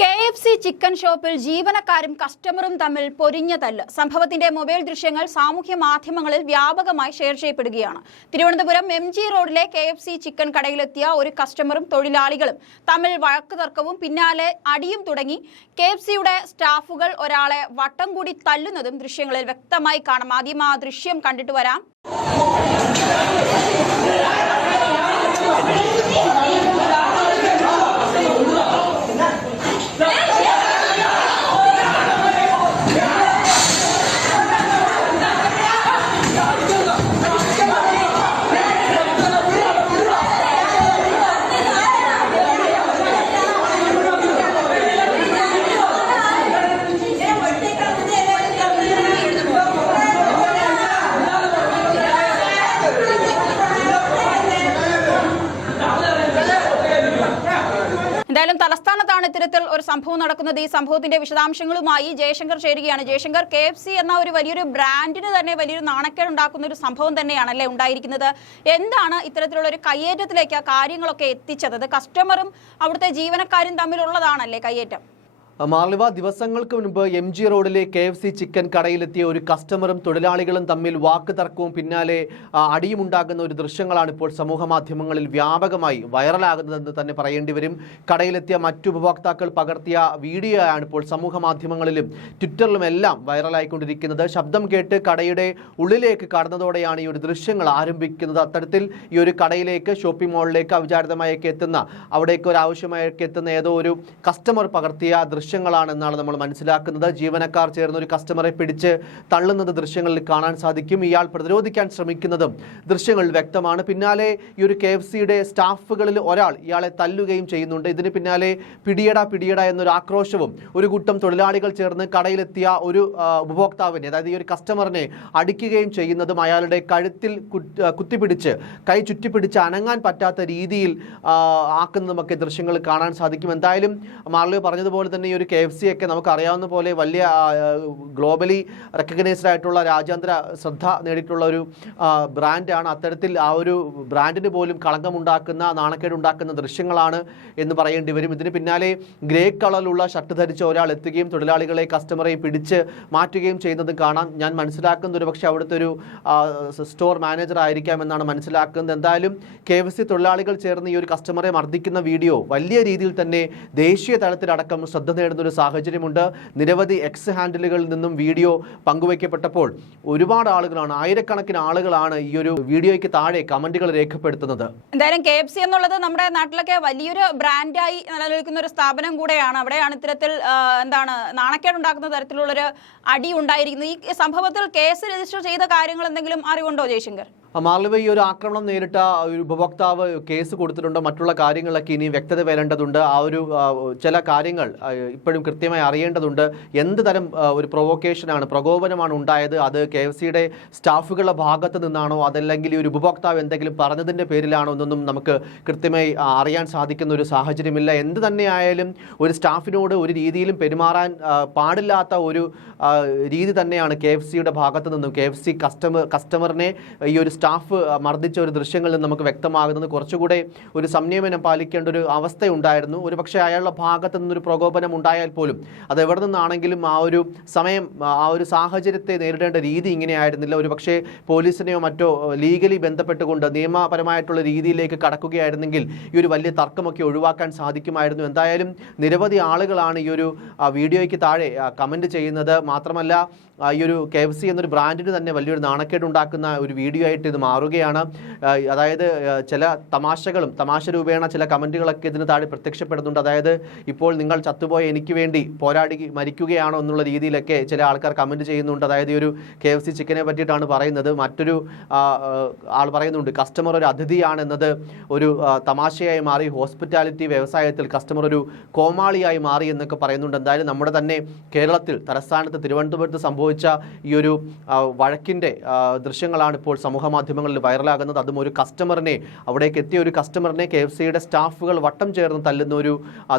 K F C chicken ഷോപ്പിൽ ജീവനക്കാരും കസ്റ്റമറും തമ്മിൽ പൊരിഞ്ഞ തല്ല്. സംഭവത്തിന്റെ മൊബൈൽ ദൃശ്യങ്ങൾ സാമൂഹ്യ മാധ്യമങ്ങളിൽ വ്യാപകമായി ഷെയർ ചെയ്യപ്പെടുകയാണ്. തിരുവനന്തപുരം എം ജി റോഡിലെ കെ എഫ് സി ചിക്കൻ കടയിലെത്തിയ ഒരു കസ്റ്റമറും തൊഴിലാളികളും തമ്മിൽ വഴക്ക് തർക്കവും പിന്നാലെ അടിയും തുടങ്ങി. കെ എഫ് സിയുടെ സ്റ്റാഫുകൾ ഒരാളെ വട്ടം കൂടി തല്ലുന്നതും ദൃശ്യങ്ങളിൽ വ്യക്തമായി കാണാം. ആദ്യം ആ ദൃശ്യം കണ്ടിട്ട് വരാം. ഇത്തരത്തിൽ ഒരു സംഭവം നടക്കുന്നത് ഈ സംഭവത്തിന്റെ വിശദാംശങ്ങളുമായി ജയശങ്കർ ചേരുകയാണ്. ജയശങ്കർ കെ എഫ് സി എന്ന ഒരു വലിയൊരു ബ്രാൻഡിന് തന്നെ വലിയൊരു നാണക്കേട് ഉണ്ടാക്കുന്ന ഒരു സംഭവം തന്നെയാണ് തന്നെയാണല്ലേ ഉണ്ടായിരിക്കുന്നത്. എന്താണ് ഇത്തരത്തിലുള്ള ഒരു കയ്യേറ്റത്തിലേക്ക് കാര്യങ്ങളൊക്കെ എത്തിച്ചത്? കസ്റ്റമറും അവിടുത്തെ ജീവനക്കാരും തമ്മിലുള്ളതാണല്ലേ കയ്യേറ്റം? മാർലിവ ദിവസങ്ങൾക്ക് മുൻപ് എം ജി റോഡിലെ കെ എഫ് സി ചിക്കൻ കടയിലെത്തിയ ഒരു കസ്റ്റമറും തൊഴിലാളികളും തമ്മിൽ വാക്ക് തർക്കവും പിന്നാലെ അടിയുമുണ്ടാകുന്ന ഒരു ദൃശ്യങ്ങളാണ് ഇപ്പോൾ സമൂഹ മാധ്യമങ്ങളിൽ വ്യാപകമായി വൈറലാകുന്നതെന്ന് തന്നെ പറയേണ്ടി വരും. കടയിലെത്തിയ മറ്റു ഉപഭോക്താക്കൾ പകർത്തിയ വീഡിയോ ആണ് ഇപ്പോൾ സമൂഹ മാധ്യമങ്ങളിലും ട്വിറ്ററിലും എല്ലാം വൈറലായിക്കൊണ്ടിരിക്കുന്നത്. ശബ്ദം കേട്ട് കടയുടെ ഉള്ളിലേക്ക് കടന്നതോടെയാണ് ഈ ഒരു ദൃശ്യങ്ങൾ ആരംഭിക്കുന്നത്. അത്തരത്തിൽ ഈ ഒരു കടയിലേക്ക് ഷോപ്പിംഗ് മാളിലേക്ക് അവിചാരിതമായൊക്കെ എത്തുന്ന അവിടേക്ക് ഒരു ആവശ്യമായൊക്കെ എത്തുന്ന ഏതോ ഒരു കസ്റ്റമർ പകർത്തിയ ദൃശ്യങ്ങളാണ് എന്നാണ് നമ്മൾ മനസ്സിലാക്കുന്നത്. ജീവനക്കാർ ചേർന്ന് ഒരു കസ്റ്റമറെ പിടിച്ച് തള്ളുന്നത് ദൃശ്യങ്ങളിൽ കാണാൻ സാധിക്കും. ഇയാൾ പ്രതിരോധിക്കാൻ ശ്രമിക്കുന്നതും ദൃശ്യങ്ങൾ വ്യക്തമാണ്. പിന്നാലെ ഈ ഒരു കെ എഫ് സിയുടെ സ്റ്റാഫുകളിൽ ഒരാൾ ഇയാളെ തല്ലുകയും ചെയ്യുന്നുണ്ട്. ഇതിന് പിന്നാലെ പിടിയട പിടിയട എന്നൊരു ആക്രോശവും ഒരു കൂട്ടം തൊഴിലാളികൾ ചേർന്ന് കടയിലെത്തിയ ഒരു ഉപഭോക്താവിനെ അതായത് ഈ ഒരു കസ്റ്റമറിനെ അടിക്കുകയും ചെയ്യുന്നതും അയാളുടെ കഴുത്തിൽ കുത്തിപ്പിടിച്ച് കൈ ചുറ്റിപ്പിടിച്ച് അനങ്ങാൻ പറ്റാത്ത രീതിയിൽ ആക്കുന്നതുമൊക്കെ ദൃശ്യങ്ങൾ കാണാൻ സാധിക്കും. എന്തായാലും മാർലിയോ പറഞ്ഞതുപോലെ തന്നെ ഒരു കെ എഫ് സി ഒക്കെ നമുക്ക് അറിയാവുന്ന പോലെ വലിയ ഗ്ലോബലി റെക്കഗ്നൈസ്ഡ് ആയിട്ടുള്ള രാജ്യാന്തര ശ്രദ്ധ നേടിയിട്ടുള്ള ഒരു ബ്രാൻഡാണ് അത്തരത്തിൽ ആ ഒരു ബ്രാൻഡിന് പോലും കളങ്കമുണ്ടാക്കുന്ന നാണക്കേടുണ്ടാക്കുന്ന ദൃശ്യങ്ങളാണ് എന്ന് പറയേണ്ടി വരും. ഇതിന് പിന്നാലെ ഗ്രേ കളറിലുള്ള ഷർട്ട് ധരിച്ച ഒരാൾ എത്തുകയും തൊഴിലാളികളെ കസ്റ്റമറെ പിടിച്ച് മാറ്റുകയും ചെയ്യുന്നത് കാണാം. ഞാൻ മനസ്സിലാക്കുന്ന ഒരു പക്ഷേ അവിടുത്തെ ഒരു സ്റ്റോർ മാനേജർ ആയിരിക്കാം എന്നാണ് മനസ്സിലാക്കുന്നത്. എന്തായാലും കെ എഫ് സി തൊഴിലാളികൾ ചേർന്ന് ഈ ഒരു കസ്റ്റമറെ മർദ്ദിക്കുന്ന വീഡിയോ വലിയ രീതിയിൽ തന്നെ ദേശീയ തലത്തിലടക്കം ശ്രദ്ധ നേടുന്ന ഒരു സാഹചര്യമുണ്ട്. നിരവധി എക്സ് ഹാൻഡിലുകളിൽ നിന്നും വീഡിയോ പങ്കുവയ്ക്കപ്പെട്ടപ്പോൾ ഒരുപാട് ആളുകളാണ് ആയിരക്കണക്കിന് ആളുകളാണ് ഈ ഒരു വീഡിയോയ്ക്ക് താഴെ കമന്റുകൾ രേഖപ്പെടുത്തുന്നത്. എന്തായാലും കെ എഫ് സി എന്നുള്ളത് നമ്മുടെ നാട്ടിലൊക്കെ വലിയൊരു ബ്രാൻഡായി നിലനിൽക്കുന്ന ഒരു സ്ഥാപനം കൂടെയാണ്. അവിടെയാണ് ഇത്തരത്തിൽ എന്താണ് നാണക്കേടുണ്ടാക്കുന്ന തരത്തിലുള്ളൊരു അടി ഉണ്ടായിരിക്കുന്നത്. ഈ സംഭവത്തിൽ കേസ് രജിസ്റ്റർ ചെയ്ത കാര്യങ്ങൾ എന്തെങ്കിലും അറിവുണ്ടോ ജയശങ്കർ? മാർലിവ ഈ ഒരു ആക്രമണം നേരിട്ട ഒരു ഉപഭോക്താവ് കേസ് കൊടുത്തിട്ടുണ്ട്. മറ്റുള്ള കാര്യങ്ങളൊക്കെ ഇനി വ്യക്തത വരേണ്ടതുണ്ട്. ആ ഒരു ചില കാര്യങ്ങൾ ഇപ്പോഴും കൃത്യമായി അറിയേണ്ടതുണ്ട്. എന്ത് തരം ഒരു പ്രൊവോക്കേഷനാണ് പ്രകോപനമാണ് ഉണ്ടായത്? അത് കെ എഫ് സിയുടെ സ്റ്റാഫുകളുടെ ഭാഗത്ത് നിന്നാണോ? അതല്ലെങ്കിൽ ഈ ഒരു ഉപഭോക്താവ് എന്തെങ്കിലും പറഞ്ഞതിന്റെ പേരിലാണോ? എന്നൊന്നും നമുക്ക് കൃത്യമായി അറിയാൻ സാധിക്കുന്ന ഒരു സാഹചര്യമില്ല. എന്ത് തന്നെയായാലും ഒരു സ്റ്റാഫിനോട് ഒരു രീതിയിലും പെരുമാറാൻ പാടില്ലാത്ത ഒരു രീതി തന്നെയാണ് കെ എഫ് സിയുടെ ഭാഗത്ത് നിന്നും കെ എഫ് സി കസ്റ്റമർ കസ്റ്റമറിനെ ഈ ഒരു സ്റ്റാഫ് മർദ്ദിച്ച ഒരു ദൃശ്യങ്ങളിൽ നമുക്ക് വ്യക്തമാകുന്നത് കുറച്ചുകൂടെ ഒരു സംയമനം പാലിക്കേണ്ട ഒരു അവസ്ഥയുണ്ടായിരുന്നു. ഒരു പക്ഷേ അയാളുടെ ഭാഗത്ത് നിന്നൊരു പ്രകോപനം ഉണ്ടായാൽ പോലും അത് എവിടെ നിന്നാണെങ്കിലും ആ ഒരു സമയം ആ ഒരു സാഹചര്യത്തെ നേരിടേണ്ട രീതി ഇങ്ങനെയായിരുന്നില്ല ഒരു പക്ഷേ പോലീസിനെയോ മറ്റോ ലീഗലി ബന്ധപ്പെട്ടുകൊണ്ട് നിയമപരമായിട്ടുള്ള രീതിയിലേക്ക് കടക്കുകയായിരുന്നെങ്കിൽ ഈ ഒരു വലിയ തർക്കമൊക്കെ ഒഴിവാക്കാൻ സാധിക്കുമായിരുന്നു. എന്തായാലും നിരവധി ആളുകളാണ് ഈ ഒരു വീഡിയോയ്ക്ക് താഴെ കമന്റ് ചെയ്യുന്നത്. മാത്രമല്ല ഈ ഒരു കെ എഫ് സി എന്നൊരു ബ്രാൻഡിന് തന്നെ വലിയൊരു നാണക്കേട് ഉണ്ടാക്കുന്ന ഒരു വീഡിയോ ആയിട്ട് ഇത് മാറുകയാണ്. അതായത് ചില തമാശകളും തമാശ രൂപേണ ചില കമന്റുകളൊക്കെ ഇതിന് താഴെ പ്രത്യക്ഷപ്പെടുന്നുണ്ട്. അതായത് ഇപ്പോൾ നിങ്ങൾ ചത്തുപോയ എനിക്ക് വേണ്ടി പോരാടി മരിക്കുകയാണോ എന്നുള്ള രീതിയിലൊക്കെ ചില ആൾക്കാർ കമന്റ് ചെയ്യുന്നുണ്ട്. അതായത് ഈ ഒരു കെ എഫ് സി ചിക്കനെ പറ്റിയിട്ടാണ് പറയുന്നത്. മറ്റൊരു ആൾ പറയുന്നുണ്ട് കസ്റ്റമർ ഒരു അതിഥിയാണെന്നത് ഒരു തമാശയായി മാറി ഹോസ്പിറ്റാലിറ്റി വ്യവസായത്തിൽ കസ്റ്റമർ ഒരു കോമാളിയായി മാറി എന്നൊക്കെ പറയുന്നുണ്ട്. എന്തായാലും നമ്മുടെ തന്നെ കേരളത്തിൽ തലസ്ഥാനത്ത് തിരുവനന്തപുരത്ത് സംഭവിച്ച ഈ ഒരു വഴക്കിന്റെ ദൃശ്യങ്ങളാണ് ഇപ്പോൾ സമൂഹ മാധ്യമങ്ങളിൽ വൈറലാകുന്നത്. അതും ഒരു കസ്റ്റമറിനെ അവിടേക്ക് എത്തിയ ഒരു കസ്റ്റമറിനെ കെ എഫ് സിയുടെ സ്റ്റാഫുകൾ വട്ടം ചേർന്ന് തല്ലുന്ന ഒരു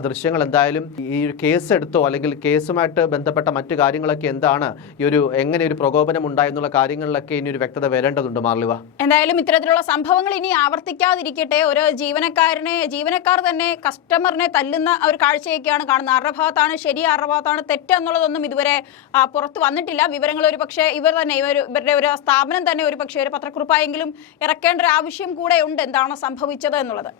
ദൃശ്യങ്ങൾ എന്തായാലും ഈ കേസ് എടുത്തോ അല്ലെങ്കിൽ കേസുമായിട്ട് ബന്ധപ്പെട്ട മറ്റു കാര്യങ്ങളൊക്കെ എന്താണ്? ഈ ഒരു എങ്ങനെ ഒരു പ്രകോപനം ഉണ്ടായെന്നുള്ള കാര്യങ്ങളിലൊക്കെ ഇനി ഒരു വ്യക്തത വരേണ്ടതുണ്ട്. മാർലിവ. എന്തായാലും ഇത്തരത്തിലുള്ള സംഭവങ്ങൾ ഇനി ആവർത്തിക്കാതിരിക്കട്ടെ. ഒരു ജീവനക്കാരനെ ജീവനക്കാർ തന്നെ കസ്റ്റമറിനെ തല്ലുന്ന ഒരു കാഴ്ചയൊക്കെയാണ് കാണുന്നത്. ആരുടെ ഭാഗത്താണ് ശരി ആരുടെ ഭാഗത്താണ് തെറ്റ് എന്നുള്ളതൊന്നും ഇതുവരെ പുറത്ത് വന്നിട്ടില്ല. വിവരങ്ങൾ ഒരു പക്ഷേ ഇവർ തന്നെ ഇവർ ഇവരുടെ ഒരു സ്ഥാപനം തന്നെ ഒരു പക്ഷേ ഒരു പത്രക്കുറിപ്പായെങ്കിലും ഇറക്കേണ്ട ഒരു ആവശ്യം കൂടെ ഉണ്ട്. എന്താണ് സംഭവിച്ചത് എന്നുള്ളത്?